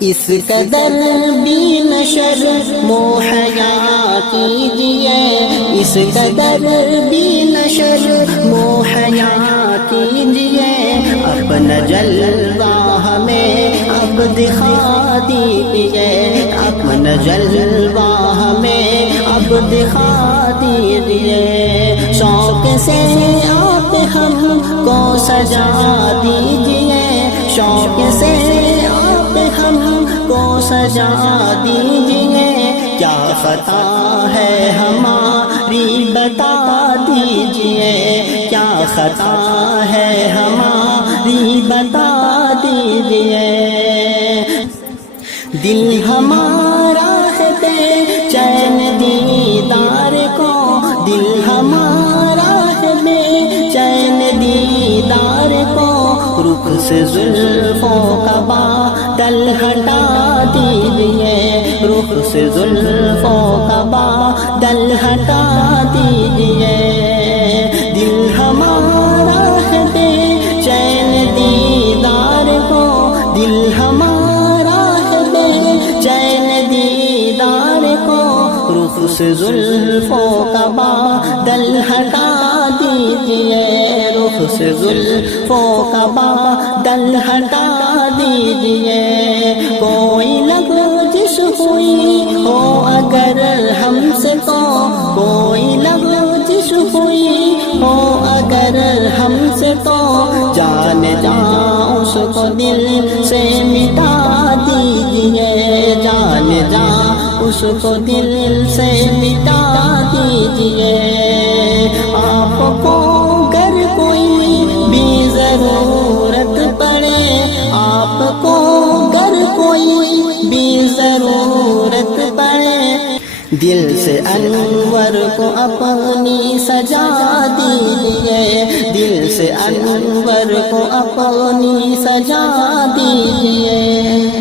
اس قدر بھی نشر موحیا کیجئے، اس قدر بھی نشر موحیا کیجئے، اپنا جلوہ ہمیں اب دکھا دیجئے، اپنا جلوہ ہمیں اب دکھا دیجئے، شوق سے آپ ہم کو سجا دیجئے، شوق سے آپ ہم کو سجا دیجئے، کیا خطا ہے ہماری بتا دیجئے، کیا خطا ہے ہماری بتا دیجئے، دل ہمارا ہے بے چین دیدار کو، دل ہمارا ہے بے چین دیدار کو، رخ سے زلفوں کا بادل ہٹا دیجئے، رخ سے زلفوں کا بادل ہٹا دیجئے، دل ہمارا ہے بے چین دیدار کو، دل ہمارا ہے بے چین دیدار کو، رخ سے زلفوں کا بادل ہٹا دیجئے، رخ سے زلفوں کا بادل ہٹا دیجئے، کوئی لغزش ہوئی ہو اگر ہم سے تو، کوئی لغزش ہوئی ہو اگر ہم سے تو، جان جان اس کو دل سے مٹا دیجئے، جان جان اس کو دل سے مٹا دیجئے، آپ کو گر کوئی بھی ضرورت پڑے، آپ کو گر کوئی بھی ضرورت پڑے، دل سے انور کو اپنی سجا دیجئے، دل سے انور کو اپنی سجا دیجئے۔